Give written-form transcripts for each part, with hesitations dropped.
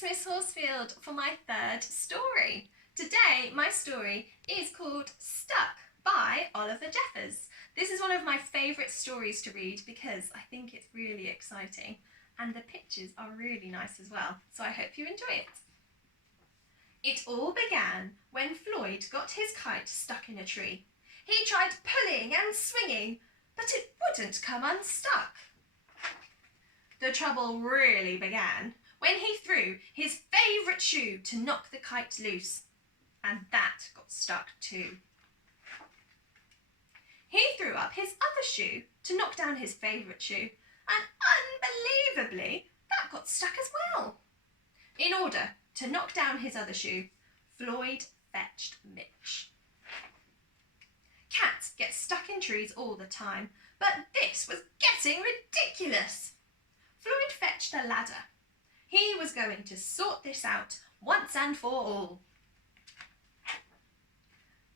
it's Miss Horsfield for my third story. Today my story is called Stuck by Oliver Jeffers. This is one of my favourite stories to read because I think it's really exciting and the pictures are really nice as well, so I hope you enjoy it. It all began when Floyd got his kite stuck in a tree. He tried pulling and swinging, but it wouldn't come unstuck. The trouble really began when he threw his favourite shoe to knock the kite loose, and that got stuck too. He threw up his other shoe to knock down his favourite shoe, and unbelievably, that got stuck as well. In order to knock down his other shoe, Floyd fetched Mitch. Cats get stuck in trees all the time, but this was getting ridiculous. Floyd fetched a ladder. He was going to sort this out once and for all.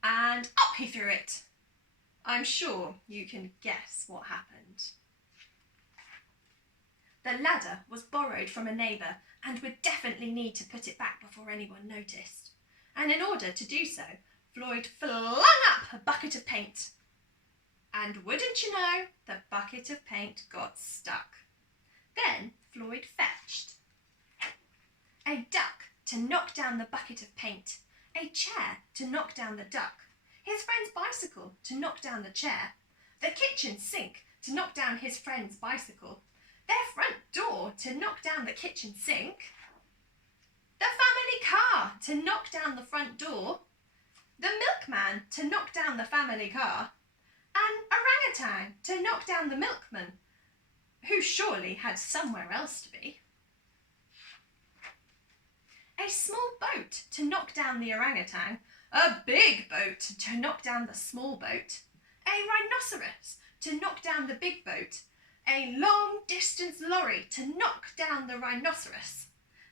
And up he threw it. I'm sure you can guess what happened. The ladder was borrowed from a neighbour and would definitely need to put it back before anyone noticed. And in order to do so, Floyd flung up a bucket of paint. And wouldn't you know, the bucket of paint got stuck. Then Floyd fetched a duck to knock down the bucket of paint, a chair to knock down the duck, his friend's bicycle to knock down the chair, the kitchen sink to knock down his friend's bicycle, their front door to knock down the kitchen sink, the family car to knock down the front door, the milkman to knock down the family car, and orangutan to knock down the milkman, who surely had somewhere else to be. A small boat to knock down the orangutan, a big boat to knock down the small boat, a rhinoceros to knock down the big boat, a long-distance lorry to knock down the rhinoceros,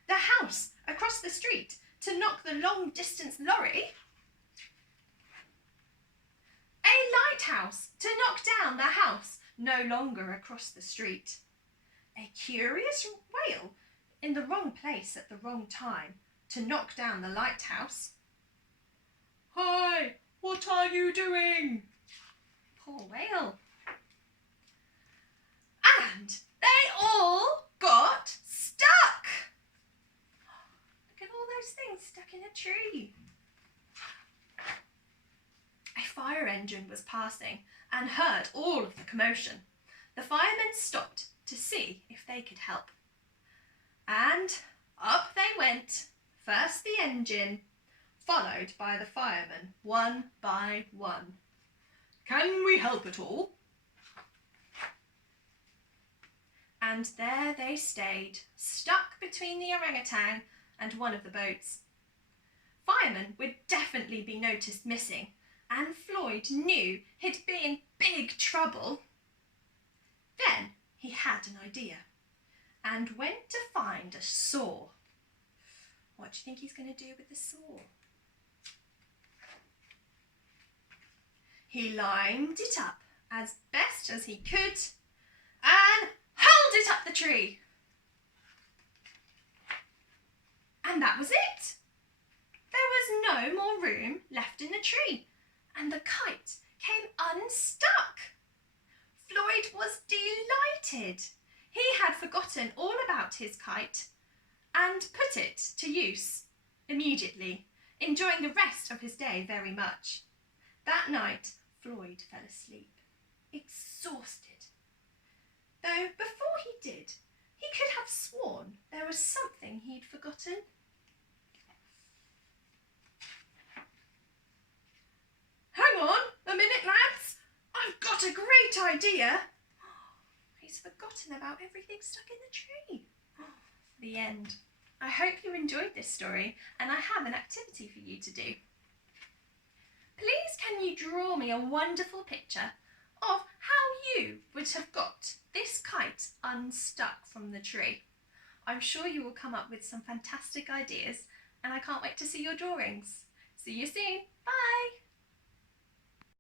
the house across the street to knock the long-distance lorry, a lighthouse to knock down the house no longer across the street, a curious whale in the wrong place at the wrong time to knock down the lighthouse. Hi, what are you doing? Poor whale. And they all got stuck. Look at all those things stuck in a tree. A fire engine was passing and heard all of the commotion. The firemen stopped to see if they could help. And up they went, first the engine, followed by the firemen, one by one. Can we help at all? And there they stayed, stuck between the orangutan and one of the boats. Firemen would definitely be noticed missing, and Floyd knew he'd be in big trouble. Then he had an idea and went to find a saw. What do you think he's going to do with the saw? He lined it up as best as he could and hurled it up the tree. And that was it. There was no more room left in the tree, and the kite came unstuck. Floyd was delighted. He had forgotten all about his kite and put it to use immediately, enjoying the rest of his day very much. That night, Floyd fell asleep, exhausted. Though before he did, he could have sworn there was something he'd forgotten. Hang on a minute, lads. I've got a great idea. He's forgotten about everything stuck in the tree. The end. I hope you enjoyed this story, and I have an activity for you to do. Please can you draw me a wonderful picture of how you would have got this kite unstuck from the tree? I'm sure you will come up with some fantastic ideas, and I can't wait to see your drawings. See you soon. Bye.